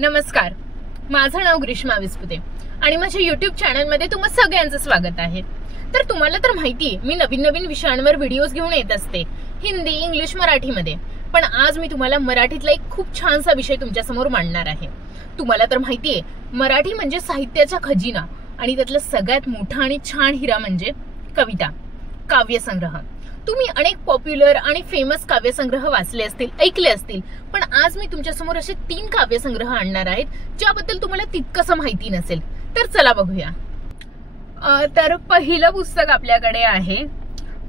नमस्कार, माझं नाव ग्रीष्मा विस्पुते आणि माझ्या YouTube चॅनलमध्ये तुम्हा सगळ्यांचं स्वागत आहे। तर तुम्हाला तर माहिती आहे मी नवीन नवीन विषयांवर व्हिडिओज घेऊन येत असते, हिंदी, इंग्लिश, मराठीमध्ये। पण आज मी तुम्हाला मराठीतला एक खूप छानसा विषय तुमच्या समोर मांडणार आहे। तुम्हाला तर माहिती आहे मराठी म्हणजे साहित्याचा खजिना आणि त्यातला सगळ्यात मोठा आणि छान हिरा म्हणजे कविता, काव्यसंग्रह। तुम्ही अनेक पॉप्युलर आणि फेमस काव्यसंग्रह वाचले असतील, ऐकले असतील, पण आज मी तुमच्या समोर असे 3 काव्यसंग्रह आणणार आहेत ज्याबद्दल तुम्हाला तितकंसं माहिती नसेल। तर चला बघूया। तर पहिलं पुस्तक आपल्याकडे आहे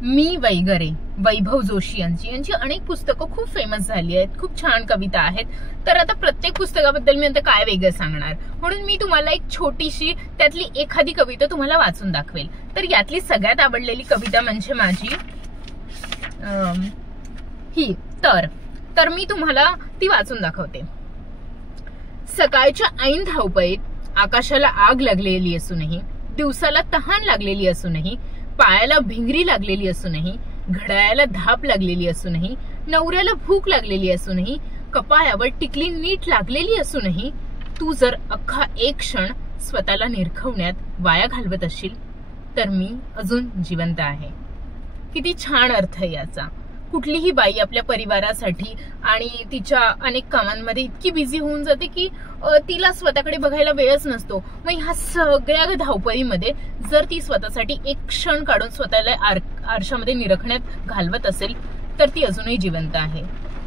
मी वैगरे, वैभव जोशी यांची अनेक पुस्तकं खूप फेमस झाली आहेत, खूप छान कविता आहेत। तर आता प्रत्येक पुस्तकाबद्दल मी आता काय वेगळं सांगणार, म्हणून मी तुम्हाला एक छोटीशी त्यातली एखादी कविता तुम्हाला वाचून दाखवेल। तर यातली सगळ्यात आवडलेली कविता म्हणजे माझी ही तर मी तुम्हाला ती वाचून दाखवते। सकाळच्या ऐन धावपळीत आकाशाला आग लागलेली असूनही, दिवसाला तहान लागलेली असूनही, पायाला भिंगरी लागलेली असूनही, घड्याळाला धाप लागलेली असूनही, नवऱ्याला भूक लागलेली असूनही, कपाळावर टिकली नीट लागलेली असूनही, तू जर अख्खा एक क्षण स्वतःला निरखवण्यात वाया घालवत असशील तर मी अजून जिवंत आहे। किती छान अर्थ आहे याचा। कुठलीही बाई आपल्या परिवारासाठी आणि तिच्या अनेक कामांमध्ये इतकी बिझी होऊन जाते की तिला स्वतःकडे बघायला वेळच नसतो। मग ह्या सगळ्या धावपळीमध्ये जर ती स्वतःसाठी एक क्षण काढून स्वतःला आरशामध्ये निरखण्यात घालवत असेल तर ती अजूनही जिवंत आहे।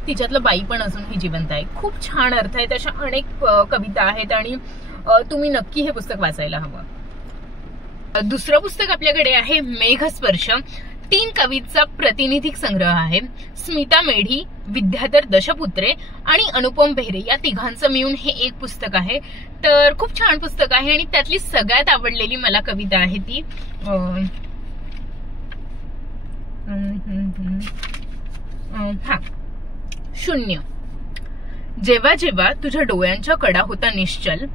तिच्यातलं बाई पण अजूनही जिवंत आहे। खूप छान अर्थ आहे, तशा अनेक कविता आहेत आणि तुम्ही नक्की हे पुस्तक वाचायला हवं। दुसरं पुस्तक आपल्याकडे आहे मेघस्पर्श, 3 कवींचा प्रातिनिधिक संग्रह आहे। स्मिता मेढी, विद्याधर दशपुत्रे आणि अनुपम बेहरे या तिघांचं मिळून हे एक पुस्तक आहे। तर खूप छान पुस्तक आहे आणि त्यातली सगळ्यात आवडलेली मला कविता आहे ती शून्य। जेव्हा जेव्हा तुझ्या डोळ्यांच्या कडा होता निश्चल,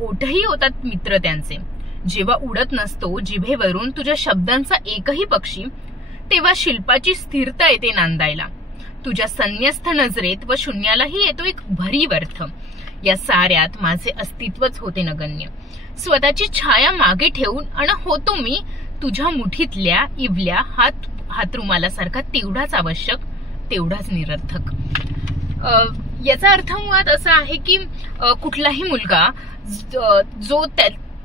ओठही होतात मित्र त्यांचे, जेव्हा उडत नसतो जिभेवरून तुझ्या शब्दांचा एकही पक्षी, तेव्हा शिल्पाची स्थिरता येते नांदायला। तुझ्या संन्यस्त नजरेत व शून्यालाही येतो एक भरीव अर्थ। या साऱ्यात माझे अस्तित्वच होते नगण्य, स्वतःची छाया मागे ठेवून अन होतो मी तुझ्या मुठीतल्या इवल्या हातरुमालासारखा तेवढाच आवश्यक, तेवढाच निरर्थक। याचा अर्थ मुळात असा आहे की कुठलाही मुलगा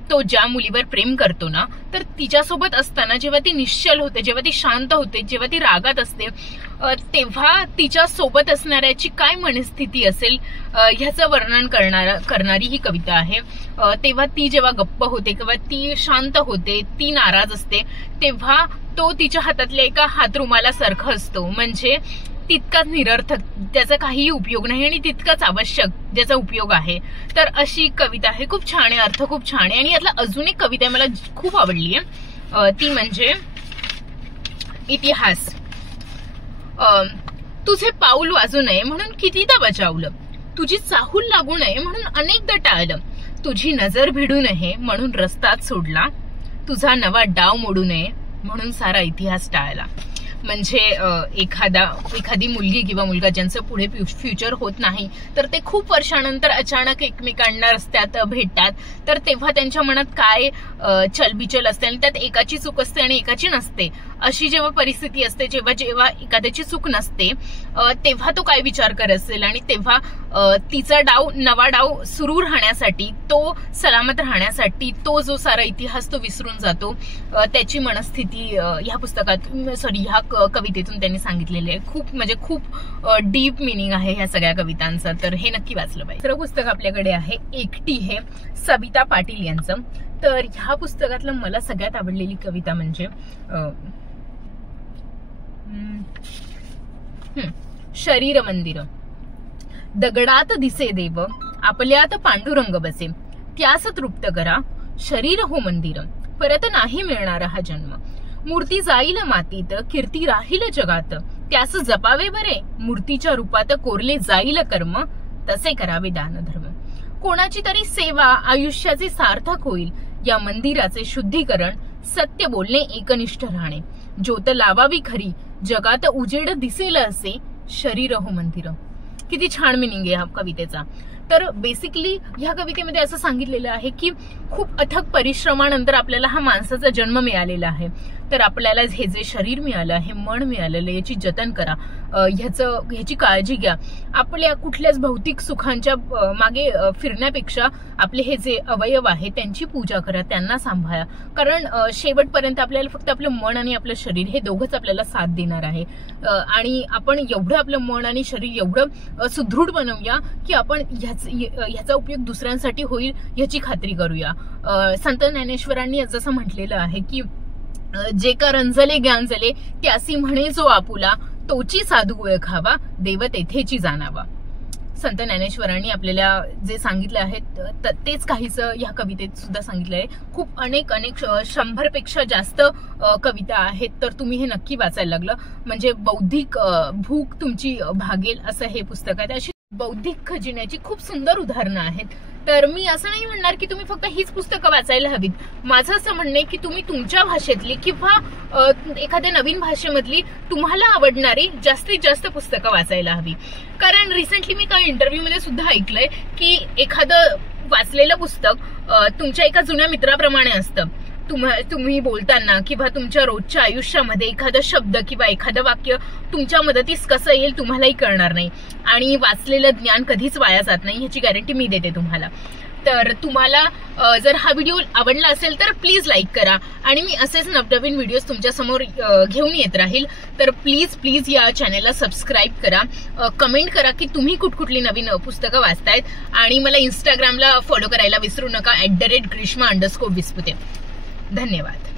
तो ज्या मुलीवर प्रेम करतो ना, तर तिच्यासोबत असताना जेव्हा ती निश्चल होते, जेव्हा ती शांत होते, जेव्हा ती रागात असते, तेव्हा तिच्या सोबत असणाऱ्याची काय मनस्थिती असेल ह्याचं वर्णन करणारी ही कविता आहे। तेव्हा ती जेव्हा गप्प होते किंवा ती शांत होते, ती नाराज असते, तेव्हा तो तिच्या हातातल्या एका हातरुमालासारखं असतो, म्हणजे तितकाच निरर्थक, त्याचा काहीही उपयोग नाही आणि तितकाच आवश्यक ज्याचा उपयोग आहे। तर अशी कविता आहे, खूप छान आहे, अर्थ खूप छान आहे। आणि यातला अजून एक कविता मला खूप आवडली आहे, ती म्हणजे इतिहास। तुझे पाऊल वाजू नये म्हणून कितीदा बजावलं, तुझी चाहूल लागू नये म्हणून अनेकदा टाळलं, तुझी नजर भिडू नये म्हणून रस्ताच सोडला, तुझा नवा डाव मोडू नये म्हणून सारा इतिहास टाळला। म्हणजे एखादी मुलगी किंवा मुलगा ज्यांचं पुढे फ्युचर होत नाही, तर ते खूप वर्षानंतर अचानक एकमेकांना रस्त्यात भेटतात, तर तेव्हा त्यांच्या मनात काय चलबिचल असते आणि त्यात एकाची चूक असते आणि एकाची नसते। अशी जेव्हा परिस्थिती असते, जेव्हा एखाद्याची चूक नसते, तेव्हा तो काय विचार करत असेल आणि तेव्हा तिचा नवा डाव सुरू राहण्यासाठी, तो सलामत राहण्यासाठी तो जो सारा इतिहास तो विसरून जातो, त्याची मनस्थिती ह्या पुस्तकात ह्या कवितेतून त्यांनी सांगितलेली आहे। खूप डीप मिनिंग आहे ह्या सगळ्या कवितांचा, तर हे नक्की वाचलं पाहिजे। दुसरं पुस्तक आपल्याकडे आहे एकटी, हे सविता पाटील यांचं। तर ह्या पुस्तकातलं मला सगळ्यात आवडलेली कविता म्हणजे शरीर मंदिर। दगडात दिसे देव, आपल्यात पांडुरंग बसे, त्यास तृप्त करा शरीर हो मंदिर, परत नाही मिळणारा हा जन्म, मूर्ती जाईल मातीत, कीर्ती राहील जगात, त्यास जपावे बरे, मूर्तीच्या रूपात कोरले जाईल कर्म, तसे करावे दान धर्म, कोणाची तरी सेवा आयुष्याचे सार्थक होईल, या मंदिराचे शुद्धीकरण, सत्य बोलणे, एकनिष्ठ राहणे, ज्योत लावावी खरी, जगात उजेड दिसेल असे, शरीर हो मंदिर। किती छान मिनिंग आहे हा कवितेचा। तर बेसिकली ह्या कवितेमध्ये असं सांगितलेलं आहे की खूप अथक परिश्रमानंतर आपल्याला हा माणसाचा जन्म मिळालेला आहे, तर आपल्याला हे जे शरीर मिळालं आहे, मन मिळालेलं, याची जतन करा, ह्याची काळजी घ्या. आपल्या कुठल्याच भौतिक सुखांच्या मागे फिरण्यापेक्षा आपले हे जे अवयव आहे त्यांची पूजा करा, त्यांना सांभाळा. कारण शेवटपर्यंत आपल्याला फक्त आपलं मन आणि आपलं शरीर हे दोघंच आपल्याला साथ देणार आहे. आणि आपण एवढं आपलं मन आणि शरीर एवढं सुदृढ बनवूया की आपण ह्याचा उपयोग दुसऱ्यांसाठी होईल याची खात्री करूया. संत ज्ञानेश्वरांनी जसं म्हटलेलं आहे की जे का रंजले ज्ञानजले त्यासी म्हणे जो आपुला, तोची साधू ओळखावा देव तेथेची जाणावा. संत ज्ञानेश्वरांनी आपल्याला जे सांगितलं आहे तेच काहीच या कवितेत सुद्धा सांगितलं आहे. खूप अनेक 100 पेक्षा जास्त कविता आहेत, तर तुम्ही हे नक्की वाचायला लागलं म्हणजे बौद्धिक भूक तुमची भागेल असं हे पुस्तक आहे. अशी बौद्धिक खजिन्याची खूप सुंदर उदाहरणं आहेत. तर मी असं नाही म्हणणार की तुम्ही फक्त हीच पुस्तकं वाचायला हवीत. माझं असं म्हणणं आहे की तुम्ही तुमच्या भाषेतली किंवा एखाद्या नवीन भाषेमधली तुम्हाला आवडणारी जास्तीत जास्त पुस्तकं वाचायला हवी. कारण रिसेंटली मी काही इंटरव्ह्यूमध्ये सुद्धा ऐकलंय की एखादं वाचलेलं पुस्तक तुमच्या एका जुन्या मित्राप्रमाणे असतं. तुम्ही बोलताना किंवा तुमच्या रोजच्या आयुष्यामध्ये एखादा शब्द किंवा एखादं वाक्य तुमच्या मदतीस कसं येईल तुम्हालाही कळणार नाही. आणि वाचलेलं ज्ञान कधीच वाया जात नाही ह्याची गॅरंटी मी देते तुम्हाला. तर तुम्हाला जर हा व्हिडिओ आवडला असेल तर प्लीज लाईक करा आणि मी असेच नवनवीन व्हिडिओज तुमच्या समोर घेऊन येत राहील. तर प्लीज या चॅनेलला सबस्क्राईब करा, कमेंट करा की तुम्ही कुठकुठली नवीन पुस्तकं वाचतायत आणि मला इंस्टाग्रामला फॉलो करायला विसरू नका @grishma_विस्पुते. धन्यवाद.